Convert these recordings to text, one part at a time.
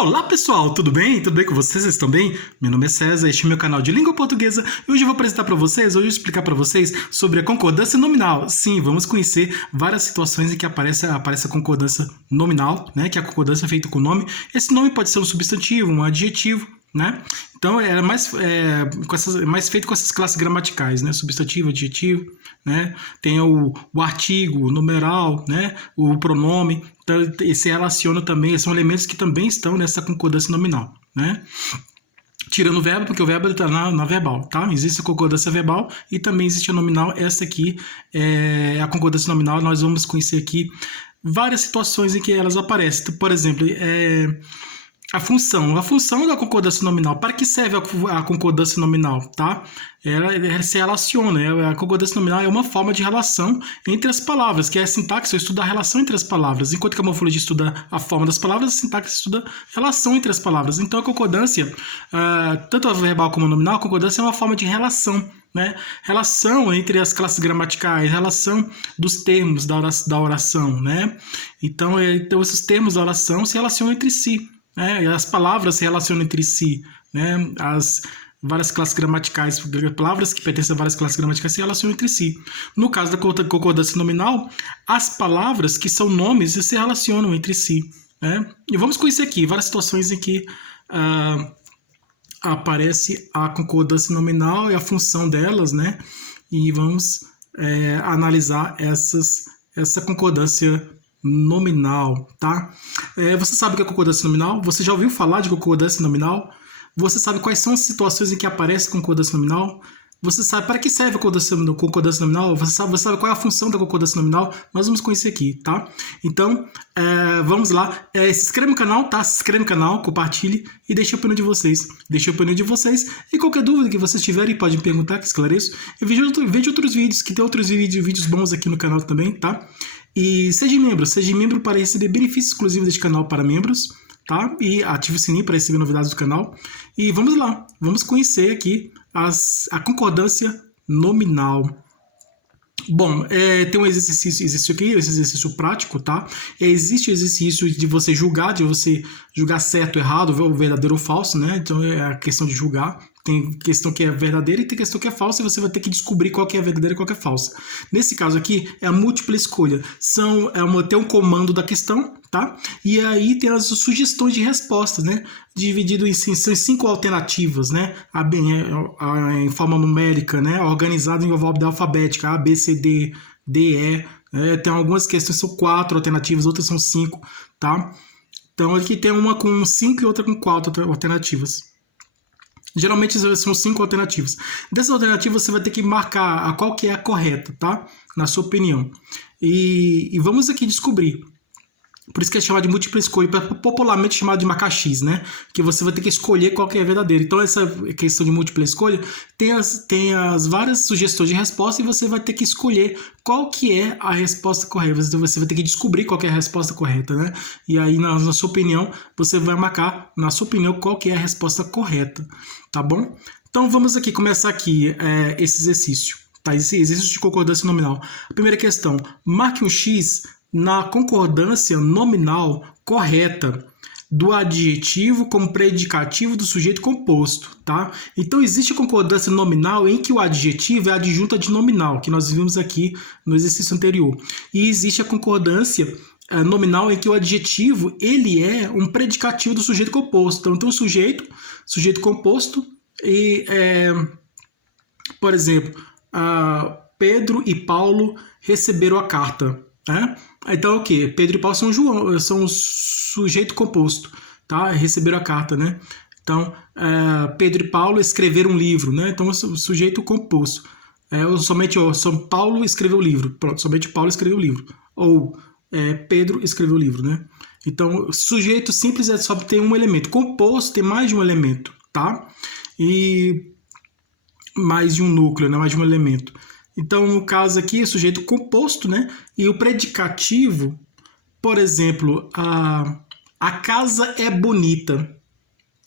Olá pessoal, tudo bem? Tudo bem com vocês? Vocês estão bem? Meu nome é César, este é meu canal de língua portuguesa e hoje eu vou apresentar para vocês, hoje eu vou explicar para vocês sobre a concordância nominal. Sim, vamos conhecer várias situações em que aparece a concordância nominal, né? Que é a concordância feita com nome. Esse nome pode ser um substantivo, um adjetivo, né? Então é mais feito com essas classes gramaticais, né? Substantivo, adjetivo, né? Tem o artigo, o numeral, né? O pronome. Então, se relaciona também, são elementos que também estão nessa concordância nominal, né? Tirando o verbo, porque o verbo está na verbal, tá? Existe a concordância verbal e também existe a nominal. Essa aqui é a concordância nominal. Nós vamos conhecer aqui várias situações em que elas aparecem. Então, por exemplo, a função da concordância nominal. Para que serve a concordância nominal, tá? Ela se relaciona. A concordância nominal é uma forma de relação entre as palavras, que é a sintaxe, estuda a relação entre as palavras. Enquanto que a morfologia estuda a forma das palavras, a sintaxe estuda a relação entre as palavras. Então, a concordância, tanto a verbal como a nominal, a concordância é uma forma de relação, né? Relação entre as classes gramaticais, relação dos termos da oração, né? Então, esses termos da oração se relacionam entre si. As palavras se relacionam entre si, né? As várias classes gramaticais, palavras que pertencem a várias classes gramaticais se relacionam entre si. No caso da concordância nominal, as palavras que são nomes se relacionam entre si, né? E vamos conhecer aqui várias situações em que aparece a concordância nominal e a função delas, né? E vamos analisar essa concordância nominal, tá? Você sabe o que é concordância nominal? Você já ouviu falar de concordância nominal? Você sabe quais são as situações em que aparece concordância nominal? Você sabe para que serve a concordância nominal? Você sabe qual é a função da concordância nominal? Nós vamos conhecer aqui, tá? Então, vamos lá. Se inscreve no canal, tá? Se inscreve no canal, compartilhe e deixe a opinião de vocês. Deixe a opinião de vocês e qualquer dúvida que vocês tiverem, podem me perguntar, que esclareço. E veja outros vídeos, que tem outros vídeos bons aqui no canal também, tá? E seja membro para receber benefícios exclusivos deste canal para membros, tá? E ative o sininho para receber novidades do canal. E vamos lá, vamos conhecer aqui a concordância nominal. Bom, tem um exercício aqui, esse exercício prático, tá? Existe o exercício de você julgar certo ou errado, ou verdadeiro ou falso, né? Então é a questão de julgar. Tem questão que é verdadeira e tem questão que é falsa, e você vai ter que descobrir qual que é verdadeira e qual que é falsa. Nesse caso aqui, é a múltipla escolha. Tem um comando da questão, tá? E aí tem as sugestões de respostas, né? Dividido em 5 alternativas, né? Em forma numérica, né? Organizado em ordem alfabética, A, B, C, D, D, E. Tem algumas questões que são 4 alternativas, outras são 5, tá? Então aqui tem uma com 5 e outra com 4 alternativas. Geralmente são 5 alternativas. Dessas alternativas você vai ter que marcar qual que é a correta, tá? Na sua opinião. E vamos aqui descobrir. Por isso que é chamado de múltipla escolha, popularmente chamado de marcar X, né? Que você vai ter que escolher qual que é verdadeiro. Então essa questão de múltipla escolha tem as várias sugestões de resposta e você vai ter que escolher qual que é a resposta correta. Você vai ter que descobrir qual que é a resposta correta, né? E aí, na sua opinião, você vai marcar, na sua opinião, qual que é a resposta correta, tá bom? Então vamos aqui começar aqui esse exercício, tá? Esse exercício de concordância nominal. A primeira questão, marque um X na concordância nominal correta do adjetivo como predicativo do sujeito composto, tá? Então existe a concordância nominal em que o adjetivo é adjunta de nominal, que nós vimos aqui no exercício anterior. E existe a concordância nominal em que o adjetivo ele é um predicativo do sujeito composto. Então o sujeito composto e, por exemplo, Pedro e Paulo receberam a carta, né? Então o que? Pedro e Paulo são o sujeito composto, tá? Receberam a carta, né? Então Pedro e Paulo escreveram um livro, né? Então o sujeito composto. São Paulo escreveu o livro. Pronto, somente Paulo escreveu o livro. Ou Pedro escreveu o livro, né? Então sujeito simples só tem um elemento. Composto tem mais de um elemento, tá? E mais de um núcleo, né? Mais de um elemento. Então, no caso aqui, é sujeito composto, né? E o predicativo, por exemplo, a casa é bonita.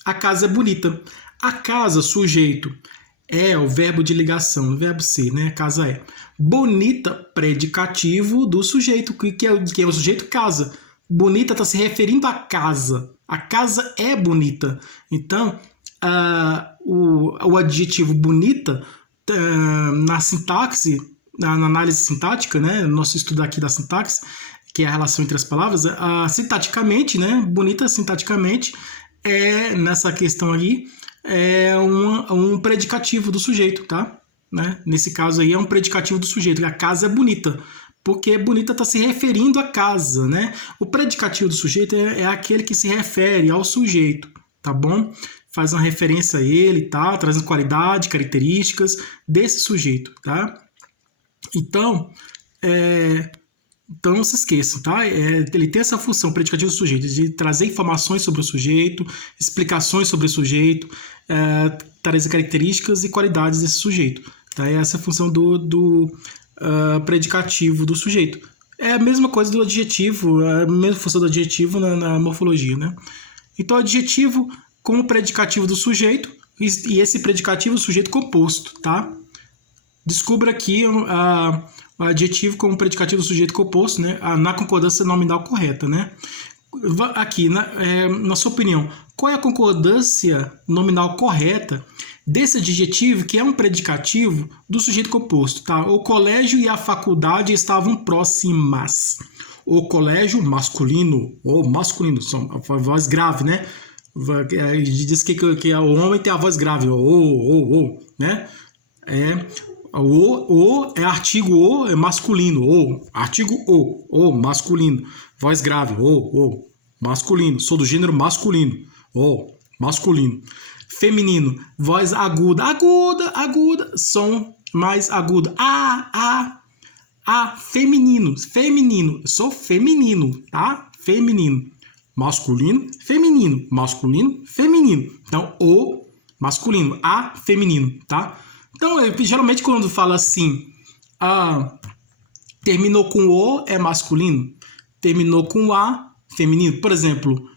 A casa é bonita. A casa, sujeito, é o verbo de ligação, o verbo ser, né? A casa é. Bonita, predicativo do sujeito, que é o sujeito casa. Bonita está se referindo à casa. A casa é bonita. Então, o adjetivo bonita, na sintaxe, na análise sintática, né, nosso estudo aqui da sintaxe, que é a relação entre as palavras, sintaticamente, né, bonita sintaticamente, nessa questão aí, é um predicativo do sujeito, tá? Né? Nesse caso aí é um predicativo do sujeito, a casa é bonita, porque bonita está se referindo à casa, né? O predicativo do sujeito é aquele que se refere ao sujeito, tá bom? Faz uma referência a ele, tá? Trazendo qualidade, características desse sujeito, tá? Então, não se esqueçam, tá? Ele tem essa função predicativa do sujeito, de trazer informações sobre o sujeito, explicações sobre o sujeito, trazer características e qualidades desse sujeito. Tá? Essa é a função do predicativo do sujeito. É a mesma coisa do adjetivo, a mesma função do adjetivo na morfologia, né? Então, adjetivo como predicativo do sujeito, e esse predicativo do sujeito composto, tá? Descubra aqui o adjetivo como predicativo do sujeito composto, né? Na concordância nominal correta, né? Aqui, na sua opinião, qual é a concordância nominal correta desse adjetivo que é um predicativo do sujeito composto, tá? O colégio e a faculdade estavam próximas. O colégio masculino, ou masculino, a voz grave, né? Diz que o homem tem a voz grave, né? O é artigo o, é masculino, artigo o masculino, voz grave, masculino, sou do gênero masculino, masculino. Feminino, voz aguda, som mais agudo, feminino, sou feminino, tá? Feminino, masculino, feminino. Então, o masculino, a feminino, tá? Então, geralmente quando fala assim, terminou com o é masculino, terminou com a feminino. Por exemplo,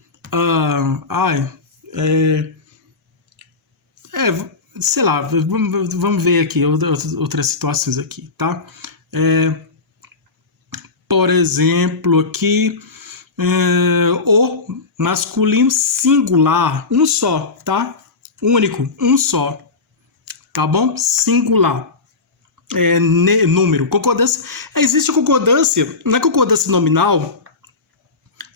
sei lá, vamos ver aqui outras situações aqui, tá? Por exemplo, aqui, o masculino singular, um só, tá? Único, um só. Tá bom? Singular. Número. Concordância. Existe a concordância. Na concordância nominal,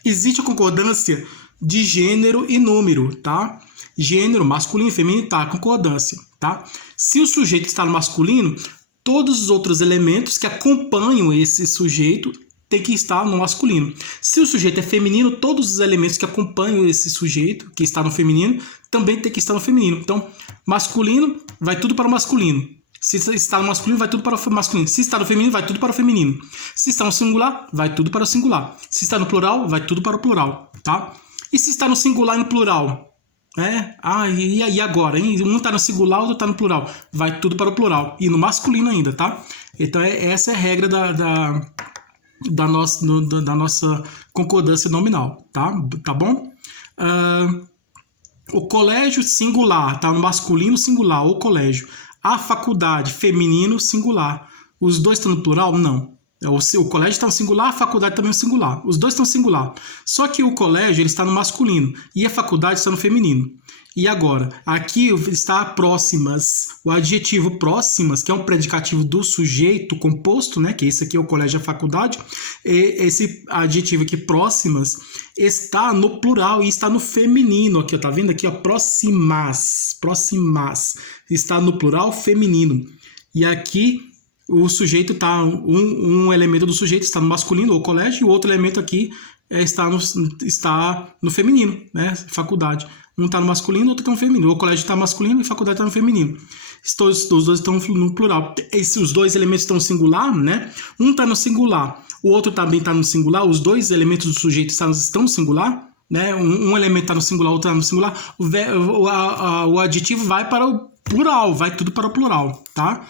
existe a concordância de gênero e número, tá? Gênero, masculino e feminino, tá? Concordância, tá? Se o sujeito está no masculino, todos os outros elementos que acompanham esse sujeito tem que estar no masculino. Se o sujeito é feminino, todos os elementos que acompanham esse sujeito, que está no feminino, também tem que estar no feminino. Então, masculino, vai tudo para o masculino. Se está no masculino, vai tudo para o masculino. Se está no feminino, vai tudo para o feminino. Se está no singular, vai tudo para o singular. Se está no plural, vai tudo para o plural, tá? E se está no singular e no plural? E aí agora, hein? Um está no singular, outro está no plural. Vai tudo para o plural. E no masculino ainda, tá? Então, essa é a regra da nossa concordância nominal, tá bom? O colégio singular, tá no masculino singular, o colégio. A faculdade feminino singular. Os dois estão no plural? Não. O colégio está no singular, a faculdade também no singular. Os dois estão no singular. Só que o colégio ele está no masculino e a faculdade está no feminino. E agora, aqui está próximas, o adjetivo próximas, que é um predicativo do sujeito composto, né? Que esse aqui é o colégio e a faculdade. Esse adjetivo aqui, próximas, está no plural e está no feminino. Aqui, ó, tá vendo aqui, ó, próximas, está no plural feminino. E aqui o sujeito está, um elemento do sujeito está no masculino, o colégio, e o outro elemento aqui está no feminino, né? Faculdade. Um está no masculino, o outro está no feminino. O colégio está no masculino e a faculdade está no feminino. Os dois estão no plural. Os dois elementos estão no singular, né? Um está no singular, o outro também está no singular. Os dois elementos do sujeito estão no singular, né? Um elemento está no singular, o outro está no singular. O adjetivo vai para o plural, vai tudo para o plural, tá?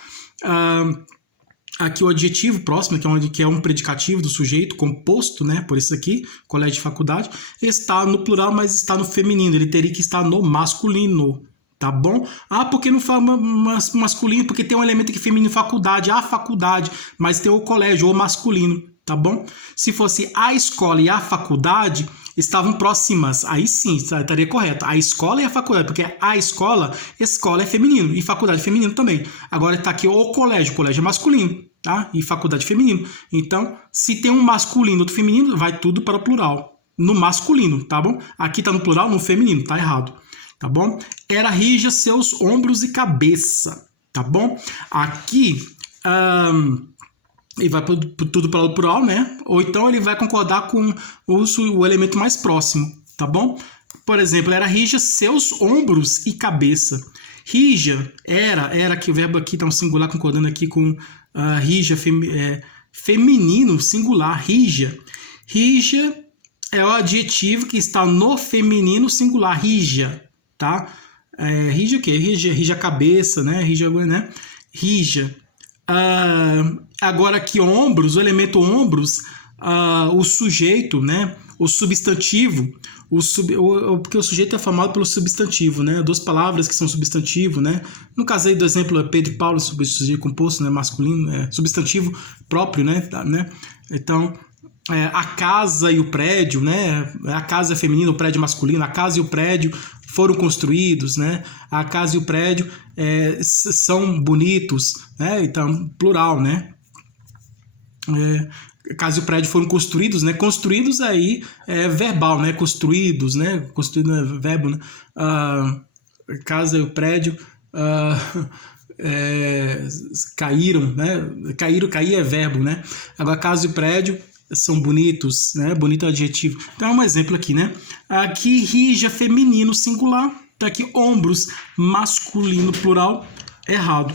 Aqui o adjetivo próximo, que é um predicativo do sujeito, composto, né, por isso aqui, colégio e faculdade, está no plural, mas está no feminino, ele teria que estar no masculino, tá bom? Porque não fala masculino, porque tem um elemento aqui feminino, faculdade, a faculdade, mas tem o colégio, o masculino, tá bom? Se fosse a escola e a faculdade, estavam próximas, aí sim, estaria correto. A escola e a faculdade, porque a escola é feminino e faculdade é feminino também. Agora está aqui o colégio é masculino, tá? E faculdade é feminino. Então, se tem um masculino e outro feminino, vai tudo para o plural. No masculino, tá bom? Aqui está no plural, no feminino, tá errado, tá bom? Era rija seus ombros e cabeça, tá bom? Aqui... ele vai tudo para o plural, né? Ou então ele vai concordar com o elemento mais próximo, tá bom? Por exemplo, era rija seus ombros e cabeça. Rija era que o verbo aqui está um singular concordando aqui com rija feminino singular, rija. Rija é o adjetivo que está no feminino singular, rija, tá? Rija o quê? Rija a cabeça, né? Rija, né? Rija. Agora aqui ombros, o elemento ombros, o sujeito, né? O substantivo, porque o sujeito é formado pelo substantivo, né? Duas palavras que são substantivo, né? No caso aí do exemplo Pedro e Paulo, sujeito composto, né? Masculino, substantivo próprio, né? Então, a casa e o prédio, né? A casa é feminina, o prédio é masculino. A casa e o prédio foram construídos, né? A casa e o prédio são bonitos, né? Então, plural, né? A casa e o prédio foram construídos, né? Construídos aí é verbal, né? Construídos, né? Construído é verbo, né? Casa e o prédio caíram, né? Cair é verbo, né? Agora, casa e o prédio são bonitos, né? Bonito é adjetivo. Então é um exemplo aqui, né? Aqui rija feminino singular, tá aqui ombros masculino plural, errado.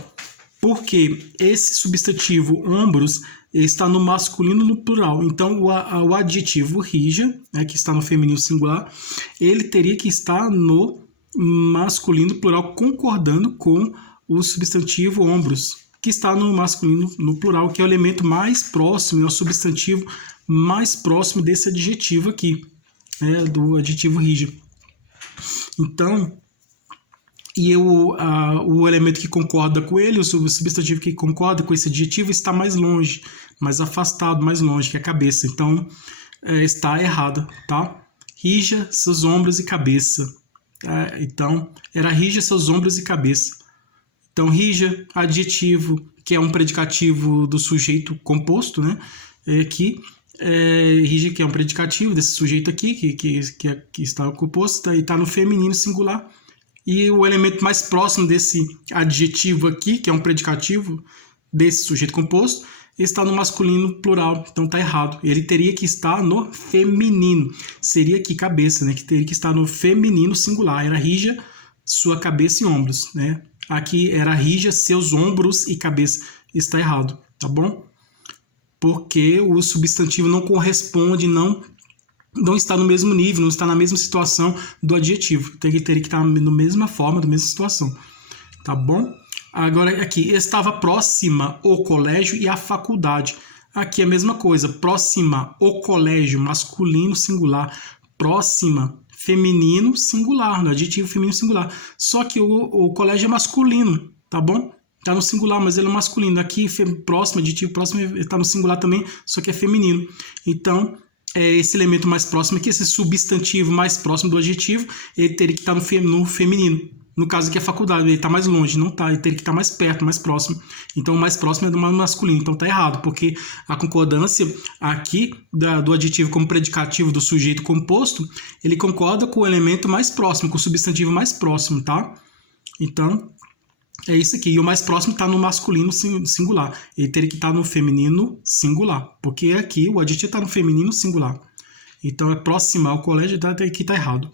Porque esse substantivo ombros está no masculino no plural. Então o adjetivo rija, né, que está no feminino singular, ele teria que estar no masculino plural, concordando com o substantivo ombros, que está no masculino no plural, que é o elemento mais próximo, é o substantivo mais próximo desse adjetivo aqui, do adjetivo rija. Então, o elemento que concorda com ele, o substantivo que concorda com esse adjetivo, está mais longe, mais afastado, mais longe, que é a cabeça. Então, está errado, tá? Rija seus ombros e cabeça. Então, era rija seus ombros e cabeça. Então, rija, adjetivo, que é um predicativo do sujeito composto, né? Rija, que é um predicativo desse sujeito aqui, que está composto, e está no feminino singular. E o elemento mais próximo desse adjetivo aqui, que é um predicativo desse sujeito composto, está no masculino plural, então está errado. Ele teria que estar no feminino. Seria aqui cabeça, né? Que teria que estar no feminino singular. Era rija sua cabeça e ombros, né? Aqui era rija seus ombros e cabeça. Está errado, tá bom? Porque o substantivo não corresponde, não está no mesmo nível, não está na mesma situação do adjetivo. Teria que estar na mesma forma, na mesma situação. Tá bom? Agora aqui, estava próxima o colégio e a faculdade. Aqui é a mesma coisa. Próxima o colégio, masculino singular. Próxima, feminino singular, no adjetivo feminino singular. Só que o colégio é masculino, tá bom? Está no singular, mas ele é masculino. Aqui, próximo, adjetivo próximo, está no singular também, só que é feminino. Então, esse elemento mais próximo aqui, esse substantivo mais próximo do adjetivo, ele teria que estar no feminino. No caso aqui, a faculdade, ele está mais longe, não está, ele teria que estar mais perto, mais próximo. Então, o mais próximo é do masculino, então está errado, porque a concordância aqui do adjetivo como predicativo do sujeito composto, ele concorda com o elemento mais próximo, com o substantivo mais próximo, tá? Então, é isso aqui. E o mais próximo está no masculino singular. Ele teria que estar no feminino singular. Porque aqui o adjetivo está no feminino singular. Então é próxima ao colégio, aqui está errado.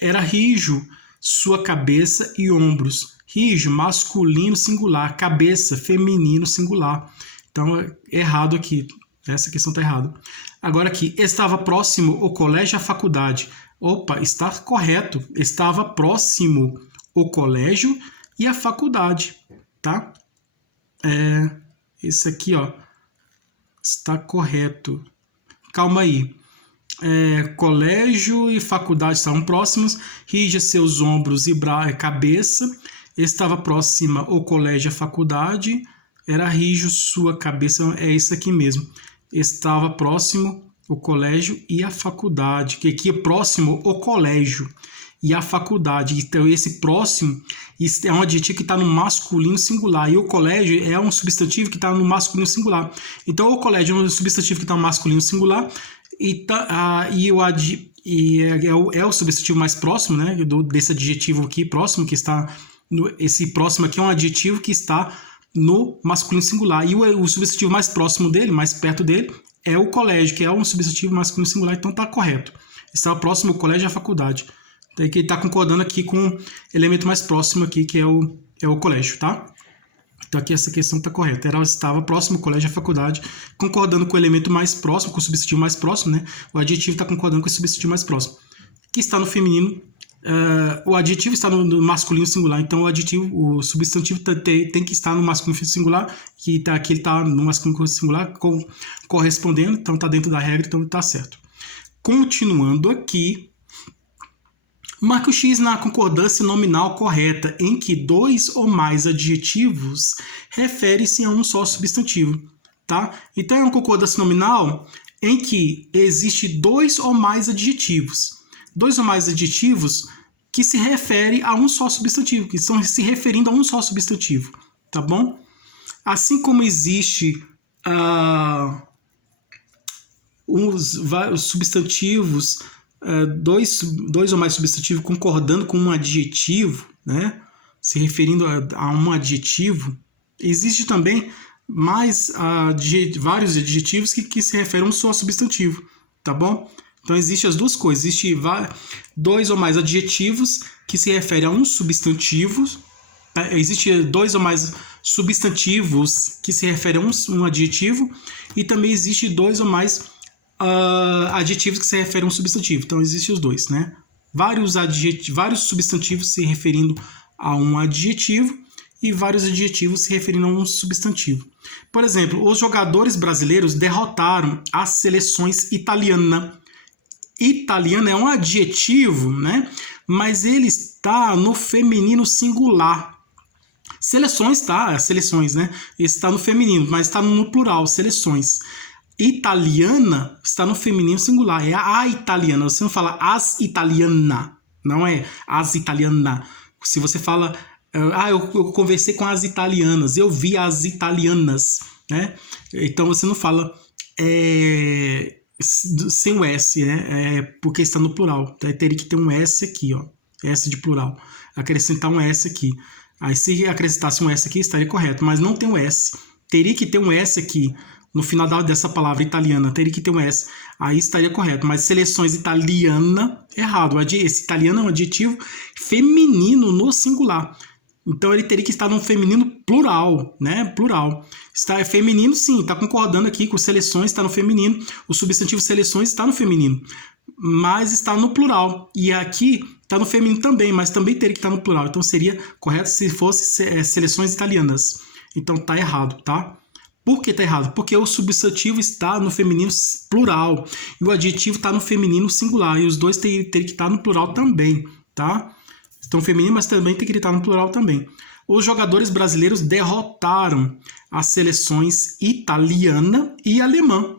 Era rijo sua cabeça e ombros. Rijo, masculino singular. Cabeça, feminino singular. Então é errado aqui. Essa questão está errada. Agora aqui, estava próximo o colégio e a faculdade. Opa, está correto. Estava próximo o colégio e a faculdade, tá? Esse aqui, ó, está correto. Calma aí. Colégio e faculdade estavam próximos. Rija seus ombros e cabeça. Estava próxima o colégio e a faculdade. Era rijo sua cabeça. É isso aqui mesmo. estava próximo o colégio e a faculdade, que aqui é próximo o colégio e a faculdade. Então, esse próximo é um adjetivo que está no masculino singular, e o colégio é um substantivo que está no masculino singular. Então, o colégio é um substantivo que está no masculino singular, é o substantivo mais próximo, né, desse adjetivo aqui, próximo, que está esse próximo aqui é um adjetivo que está no masculino singular, e o substantivo mais próximo dele, mais perto dele, é o colégio, que é um substantivo masculino singular, então está correto. Está próximo o colégio e a faculdade. Então, que ele está concordando aqui com o elemento mais próximo aqui, que é o colégio, tá? Então aqui essa questão está correta. Ela estava próximo ao colégio e à faculdade, concordando com o elemento mais próximo, com o substantivo mais próximo, né? O adjetivo está concordando com o substantivo mais próximo, que está no feminino. O adjetivo está no masculino singular, então o substantivo tem que estar no masculino singular, que aqui ele está no masculino singular correspondendo, então está dentro da regra, então está certo. Continuando aqui, marque o X na concordância nominal correta, em que dois ou mais adjetivos referem-se a um só substantivo, tá? Então é uma concordância nominal em que existe dois ou mais adjetivos. Dois ou mais adjetivos que se referem a um só substantivo, que estão se referindo a um só substantivo, tá bom? Assim como existe os substantivos, dois ou mais substantivos concordando com um adjetivo, né? Se referindo a um adjetivo, existe também vários adjetivos que se referem a um só substantivo, tá bom? Então, existem as duas coisas. Existem dois ou mais adjetivos que se referem a um substantivo. Existem dois ou mais substantivos que se referem a um adjetivo. E também existem dois ou mais adjetivos que se referem a um substantivo. Então, existem os dois, né? Vários substantivos se referindo a um adjetivo e vários adjetivos se referindo a um substantivo. Por exemplo, os jogadores brasileiros derrotaram as seleções italiana. Italiana é um adjetivo, né? Mas ele está no feminino singular. Seleções, né? Está no feminino, mas está no plural, seleções. Italiana está no feminino singular, é a italiana. Você não fala as italiana, não é as italiana. Se você fala, eu conversei com as italianas, eu vi as italianas, né? Então você não fala sem o S, né? Porque está no plural. Então, teria que ter um S aqui, ó. S de plural. Acrescentar um S aqui. Aí, se acrescentasse um S aqui, estaria correto. Mas não tem um S. Teria que ter um S aqui. No final dessa palavra italiana, teria que ter um S. Aí estaria correto. Mas seleções italiana, errado. Esse italiano é um adjetivo feminino no singular. Então, ele teria que estar no feminino plural, né? Plural. Está feminino, sim, está concordando aqui com seleções, está no feminino. O substantivo seleções está no feminino, mas está no plural. E aqui está no feminino também, mas também teria que estar no plural. Então, seria correto se fosse seleções italianas. Então, está errado, tá? Por que está errado? Porque o substantivo está no feminino plural e o adjetivo está no feminino singular. E os dois teriam que estar no plural também, tá? Estão feminino, mas também tem que estar no plural também. Os jogadores brasileiros derrotaram as seleções italiana e alemã,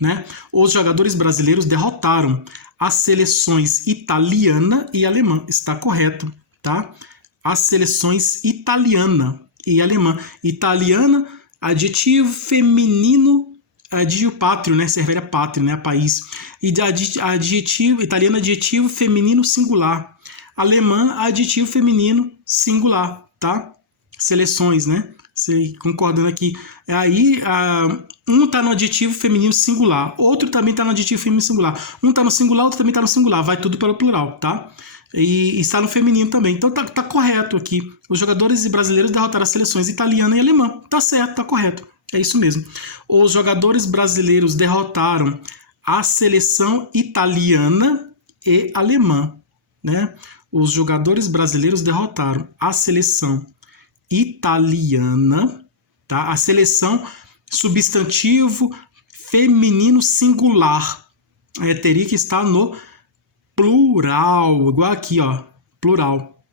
né? Os jogadores brasileiros derrotaram as seleções italiana e alemã. Está correto, tá? As seleções italiana e alemã. Italiana, adjetivo feminino, adjetivo pátrio, né? Se refere a pátrio, né? A país. E adjetivo italiano, adjetivo feminino singular. Alemã, adjetivo feminino singular, tá? Seleções, né? Você concordando aqui. Aí, um está no adjetivo feminino singular, outro também está no adjetivo feminino singular. Um está no singular, outro também está no singular. Vai tudo para o plural, tá? E está no feminino também. Então, tá correto aqui. Os jogadores brasileiros derrotaram as seleções italiana e alemã. Tá certo, tá correto. É isso mesmo. Os jogadores brasileiros derrotaram a seleção italiana e alemã, né? Os jogadores brasileiros derrotaram a seleção italiana, tá? A seleção substantivo feminino singular. Teria que estar no plural, igual aqui, ó, plural.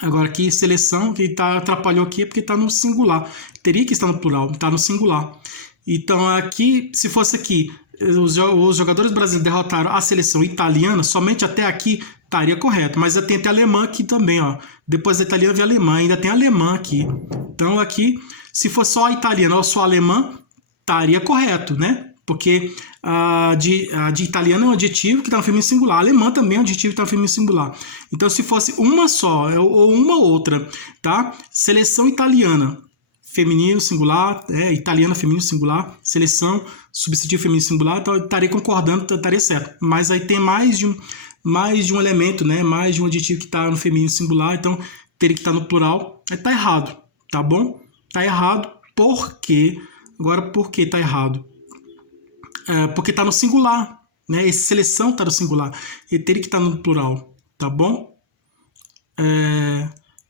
Agora aqui seleção, que atrapalhou aqui é porque está no singular. Teria que estar no plural, está no singular. Então aqui, se fosse aqui, os jogadores brasileiros derrotaram a seleção italiana, somente até aqui estaria correto. Mas tem até alemã aqui também, ó. Depois da italiana vem a alemã, ainda tem alemã aqui. Então aqui, se for só a italiana ou só a alemã, estaria correto, né? Porque a de italiano é um adjetivo que está no feminino singular. A alemã também é um adjetivo que está no feminino singular. Então, se fosse uma só ou uma outra, tá? Seleção italiana, feminino singular, italiana feminino singular, seleção, substantivo feminino singular, então eu estaria concordando, estaria certo. Mas aí tem mais de um elemento, né? Mais de um adjetivo que está no feminino singular, então teria que estar no plural. Aí tá errado, tá bom? Tá errado porque... Agora, por que tá errado? Porque está no singular, né? Essa seleção está no singular. Ele teria que estar no plural, tá bom?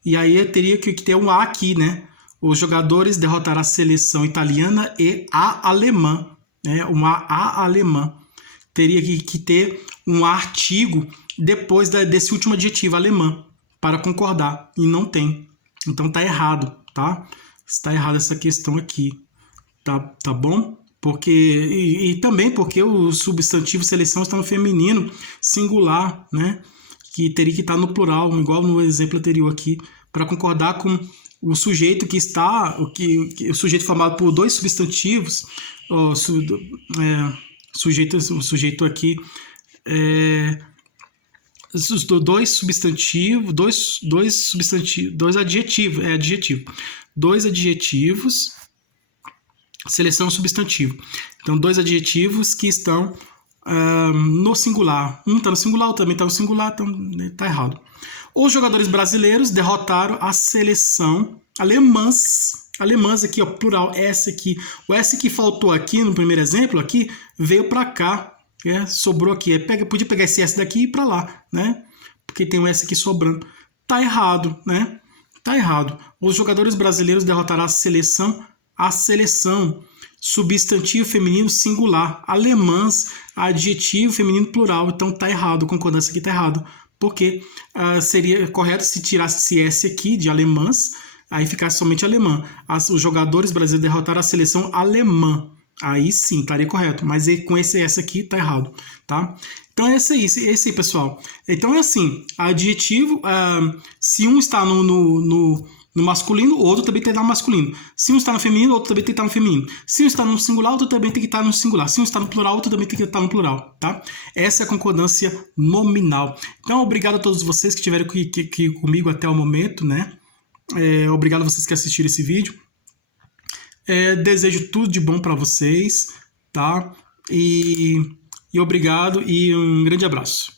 E aí eu teria que ter um A aqui, né? Os jogadores derrotaram a seleção italiana e a alemã, né? A alemã. Teria que ter um artigo depois desse último adjetivo, alemã, para concordar. E não tem. Então tá errado, tá? Está errada essa questão aqui. Tá bom? Porque, e também porque o substantivo seleção está no feminino singular, né? Que teria que estar no plural, igual no exemplo anterior aqui, para concordar com o sujeito que está, o sujeito formado por dois substantivos, o sujeito aqui, dois substantivos, dois adjetivos, seleção substantivo. Então, dois adjetivos que estão no singular. Um está no singular, outro também está no singular, então está errado. Os jogadores brasileiros derrotaram a seleção alemãs aqui, ó, plural, S aqui. O S que faltou aqui no primeiro exemplo, aqui, veio para cá, sobrou aqui. Podia pegar esse S daqui e ir para lá, né? Porque tem o S aqui sobrando. Tá errado, né? Tá errado. Os jogadores brasileiros derrotaram a seleção, substantivo feminino singular, alemãs, adjetivo feminino plural, então tá errado, concordância aqui tá errado, porque seria correto se tirasse esse S aqui de alemãs, aí ficasse somente alemã. Os jogadores brasileiros derrotaram a seleção alemã, aí sim, estaria correto, mas com esse S aqui tá errado, tá? Então é esse aí, pessoal. Então é assim, adjetivo, se um está no masculino, o outro também tem que estar no masculino. Se um está no feminino, o outro também tem que estar no feminino. Se um está no singular, o outro também tem que estar no singular. Se um está no plural, o outro também tem que estar no plural, tá? Essa é a concordância nominal. Então, obrigado a todos vocês que estiveram aqui comigo até o momento, né? Obrigado a vocês que assistiram esse vídeo. Desejo tudo de bom para vocês, tá? E obrigado e um grande abraço.